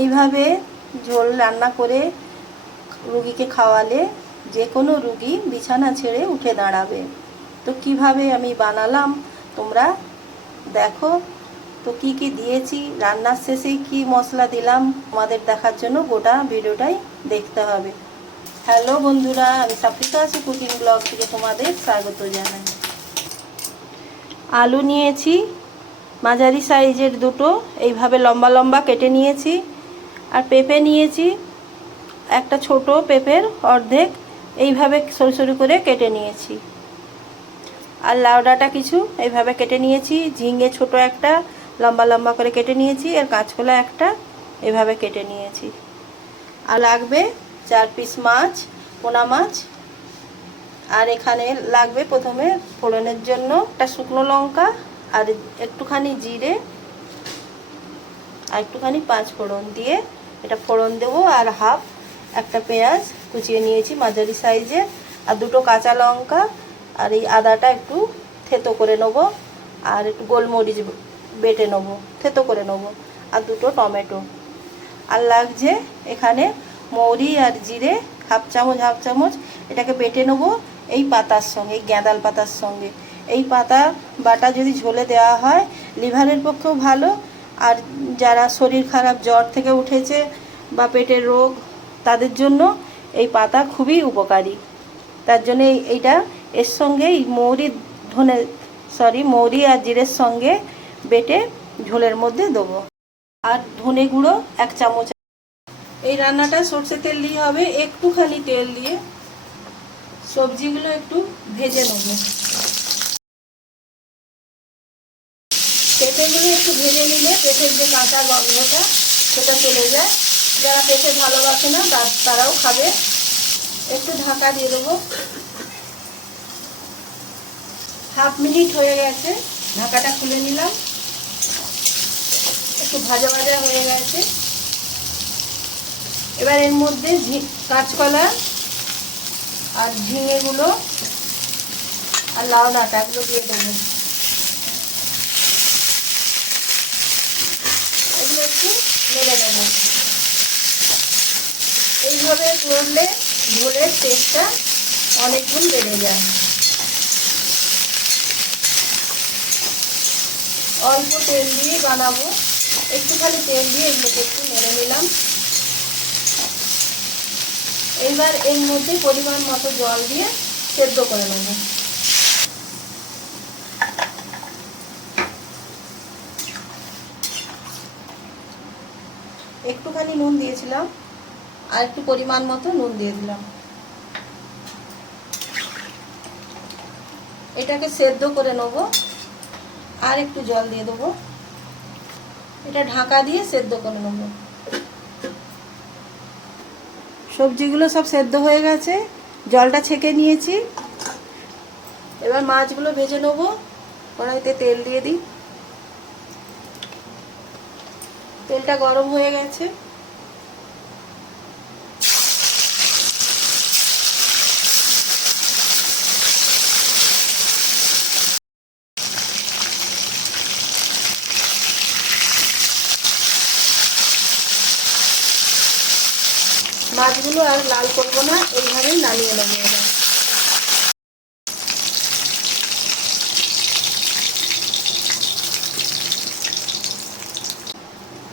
এইভাবে ঝোল রান্না করে রুগীকে খাওয়ালে যে কোনো রুগী বিছানা ছেড়ে উঠে দাঁড়াবে। তো কীভাবে আমি বানালাম? তোমরা দেখো। তো কি কি দিয়েছি? রান্নার শেষে কি মশলা দিলাম? তোমাদের দেখার জন্য গোটা ভিডিওটাই দেখতে হবে। হ্যালো বন্ধুরা, আমি সাফিকা আছি কুকিং ব্লগ থেকে তোমাদের স্বাগত জানাই। আলু নিয়েছি, মাঝারি সাইজের দুটো, এইভাবে লম্বা লম্বা কেটে নিয়েছি। আর পেঁপে নিয়েছি, একটা ছোট পেঁপের অর্ধেক, এইভাবে সরু সরু করে কেটে নিয়েছি। আর লাউ লাউডাটা কিছু এইভাবে কেটে নিয়েছি, ঝিঙে ছোট একটা, লম্বা লম্বা করে কেটে নিয়েছি, আর কাঁচকলা একটা এভাবে কেটে নিয়েছি। আর লাগবে চার পিস মাছ, পোনা মাছ। আর এখানে লাগবে প্রথমে ফোড়নের জন্য একটা শুকনো লঙ্কা, আর একটুখানি জিরে, আর একটুখানি পাঁচ ফোড়ন দিয়ে এটা ফোড়ন দেবো আর হাফ একটা পেঁয়াজ কুচিয়ে নিয়েছি মাঝারি সাইজে। আর দুটো কাঁচা লঙ্কা আর এই আদাটা একটু থেতো করে নেব আর একটু গোলমরিচ বেটে নেব, থেতো করে নেব। আর দুটো টমেটো। আর লাগছে এখানে মৌরি আর জিরে হাফ চামচ হাফ চামচ এটাকে বেটে নেব এই পাতার সঙ্গে, এই গ্যাঁদাল পাতার সঙ্গে। এই পাতা বাটা যদি ঝোলে দেওয়া হয়, লিভারের পক্ষেও ভালো আর যারা শরীর খারাপ, জ্বর থেকে উঠেছে বা পেটের রোগ, তাদের জন্য এই পাতা খুবই উপকারী। তার জন্য এই- এইটা এর সঙ্গে এই মৌরি ধনে সরি মৌরি আর জিরের সঙ্গে বেটে ঝোলের মধ্যে দেবো। আর ধনে গুঁড়ো এক চামচ। এই রান্নাটা সর্ষে তেল দিয়ে হবে। একটুখানি তেল দিয়ে সবজিগুলো একটু ভেজে নেব। পেঁপেগুলো একটু ভেজে নিলে পেঁপের যে কাঁচা গন্ধটা, সেটা চলে যায়। যারা পেঁপে ভালোবাসে না, তার- তারাও খাবে। একটু ঢাকা দিয়ে দেবো। হাফ মিনিট হয়ে গেছে। ঢাকাটা খুলে নিলাম। একটু ভাজা ভাজা হয়ে গেছে। এবার এর মধ্যে কাঁচকলা আর ঝিঙেগুলো আর লাউ ডাঁটাগুলো দিয়ে দেবো এগুলো একটু নেড়ে নেব। এইভাবে করলে ঝোলের টেস্টটা অনেকগুণ বেড়ে যায়। অল্প তেল দিয়ে বানাবো। একটুখানি তেল দিয়ে এগুলোকে একটু নেড়ে নিলাম। এবার এর মধ্যে পরিমাণ মতো জল দিয়ে সেদ্ধ করে নেব। একটুখানি নুন দিয়েছিলাম, আর একটু পরিমাণ মতো নুন দিয়ে দিলাম। এটাকে সেদ্ধ করে নেব, আর একটু জল দিয়ে দেবো। এটা ঢাকা দিয়ে সেদ্ধ করে নেব। সবজিগুলো সব সেদ্ধ হয়ে গেছে, জলটা ছেঁকে নিয়েছি। এবার মাছগুলো ভেজে নেব, কড়াইতে তেল দিয়ে দিই। তেলটা গরম হয়ে গেছে। মাছগুলো আর লাল করব না এইভাবেই নামিয়ে নেব এবার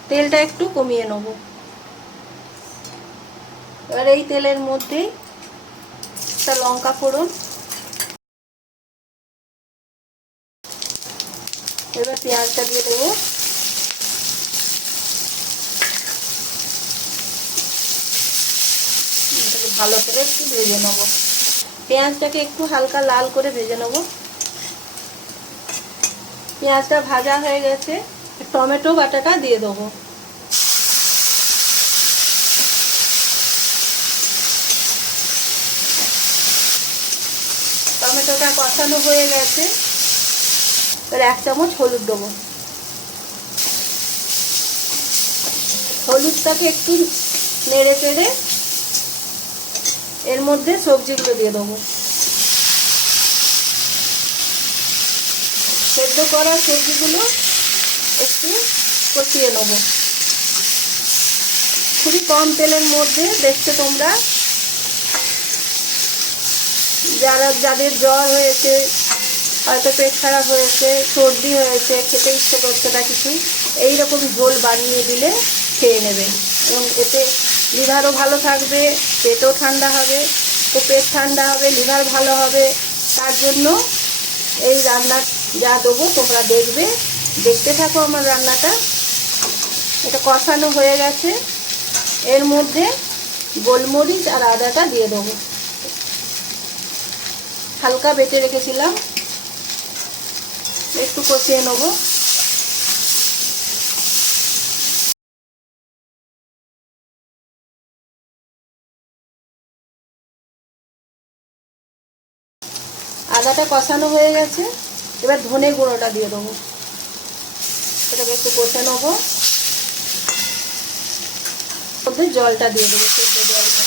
তেলটা একটু কমিয়ে নেব। এবার এই তেলের মধ্যেই একটা লঙ্কা ফোড়ন। এবার পেঁয়াজটা দিয়ে দেবো এটাকে ভালো করে একটু ভেজে নেব। পেঁয়াজটাকে একটু হালকা লাল করে ভেজে নেব। পেঁয়াজটা ভাজা হয়ে গেছে, টমেটো বাটাটা দিয়ে দেবো। টমেটোটা কষানো হয়ে গেছে, এবার এক চামচ হলুদ দেবো। হলুদটাকে একটু নেড়ে চেড়ে এর মধ্যে সবজিগুলো দিয়ে দেবো। সেদ্ধ করা সবজিগুলো একটু কষিয়ে নেব। খুবই কম তেলের মধ্যে দেখছ তোমরা। যারা, যাদের জ্বর হয়েছে, হয়তো পেট খারাপ হয়েছে, সর্দি হয়েছে, খেতে ইচ্ছে করছে না কিছু, এইরকম ঝোল বানিয়ে দিলে খেয়ে নেবে। এবং এতে লিভারও ভালো থাকবে পেটও ঠান্ডা হবে, তো পেট ঠান্ডা হবে, লিভার ভালো হবে, তার জন্য এই রান্না যা দেবো তোমরা দেখবে। দেখতে থাকো আমার রান্নাটা। এটা কষানো হয়ে গেছে। এর মধ্যে গোলমরিচ আর আদাটা দিয়ে দেবো। হালকা বেটে রেখেছিলাম। একটু কষিয়ে নেব। আদাটা কষানো হয়ে গেছে, এবার ধনে গুঁড়োটা দিয়ে দেবো। এটাকে একটু কষে নেব। মধ্যে জলটা দিয়ে দেবো সেদ্ধ জলটা।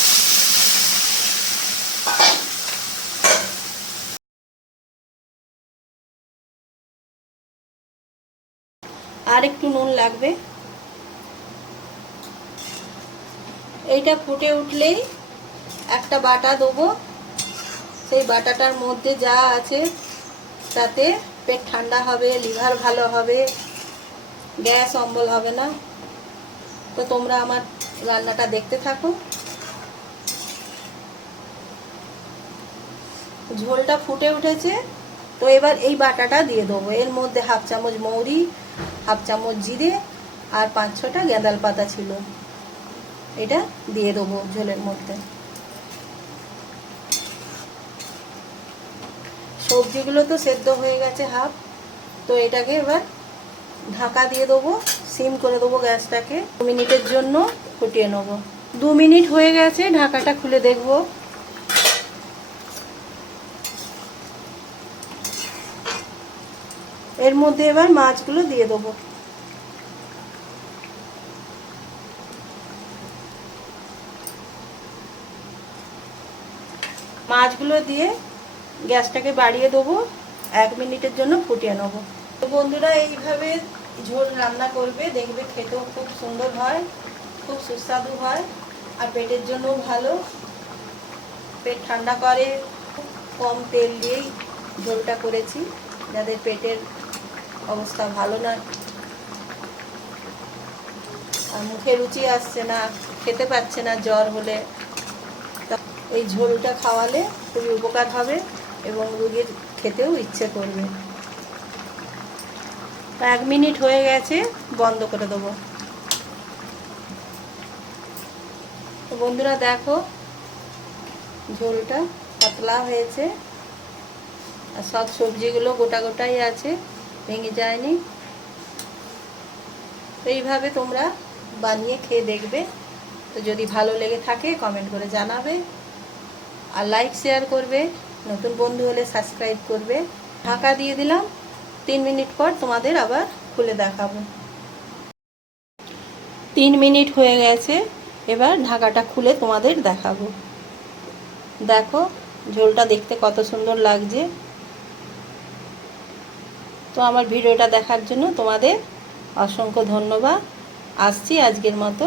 আর একটু নুন লাগবে। এইটা ফুটে উঠলেই একটা বাটা দেবো। সেই বাটাটার মধ্যে যা আছে, তাতে পেট ঠান্ডা হবে, লিভার ভালো হবে, গ্যাস অম্বল হবে না। তো তোমরা আমার রান্নাটা দেখতে থাকো। ঝোলটা ফুটে উঠেছে। তো এবার এই বাটাটা দিয়ে দেবো। এর মধ্যে হাফ চামচ মৌরি, হাফ চামচ জিরে আর পাঁচ ছটা গেঁদাল পাতা ছিল। এটা দিয়ে দেবো ঝোলের মধ্যে। সবজিগুলো তো সেদ্ধ হয়ে গেছে হাফ, তো এটাকে এবার ঢাকা দিয়ে দেবো, সিম করে দেবো গ্যাসটাকে। দু মিনিটের জন্য ফুটিয়ে নেব। দু মিনিট হয়ে গেছে, ঢাকাটা খুলে দেখব। এর মধ্যে এবার মাছগুলো দিয়ে দেবো। মাছগুলো দিয়ে গ্যাসটাকে বাড়িয়ে দেবো, এক মিনিটের জন্য ফুটিয়ে নেব। তো বন্ধুরা, এইভাবে ঝোল রান্না করবে, দেখবে খেতেও খুব সুন্দর হয়, খুব সুস্বাদু হয়, আর পেটের জন্যও ভালো। পেট ঠান্ডা করে কম তেল দিয়েই ঝোলটা করেছি যাদের পেটের অবস্থা ভালো না আর মুখে রুচি আসছে না, খেতে পাচ্ছে না জ্বর হলে। এই ঝোলটা খাওয়ালে খুবই উপকার হবে। এবং রুগীর খেতেও ইচ্ছে করবে। এক মিনিট হয়ে গেছে, বন্ধ করে দেবো। তো বন্ধুরা দেখো, ঝোলটা পাতলা হয়েছে। আর সব সবজিগুলো গোটা গোটাই আছে, ভেঙে যায়নি। এইভাবে তোমরা বানিয়ে খেয়ে দেখবে। তো যদি ভালো লেগে থাকে কমেন্ট করে জানাবে। আর লাইক শেয়ার করবে। নতুন বন্ধু হলে সাবস্ক্রাইব করবে। ঢাকা দিয়ে দিলাম, তিন মিনিট পর তোমাদের আবার খুলে দেখাবো। তিন মিনিট হয়ে গেছে, এবার ঢাকাটা খুলে তোমাদের দেখাবো। দেখো, ঝোলটা দেখতে কত সুন্দর লাগছে। তো আমার ভিডিওটা দেখার জন্য তোমাদের অসংখ্য ধন্যবাদ। আসছি আজকের মতো।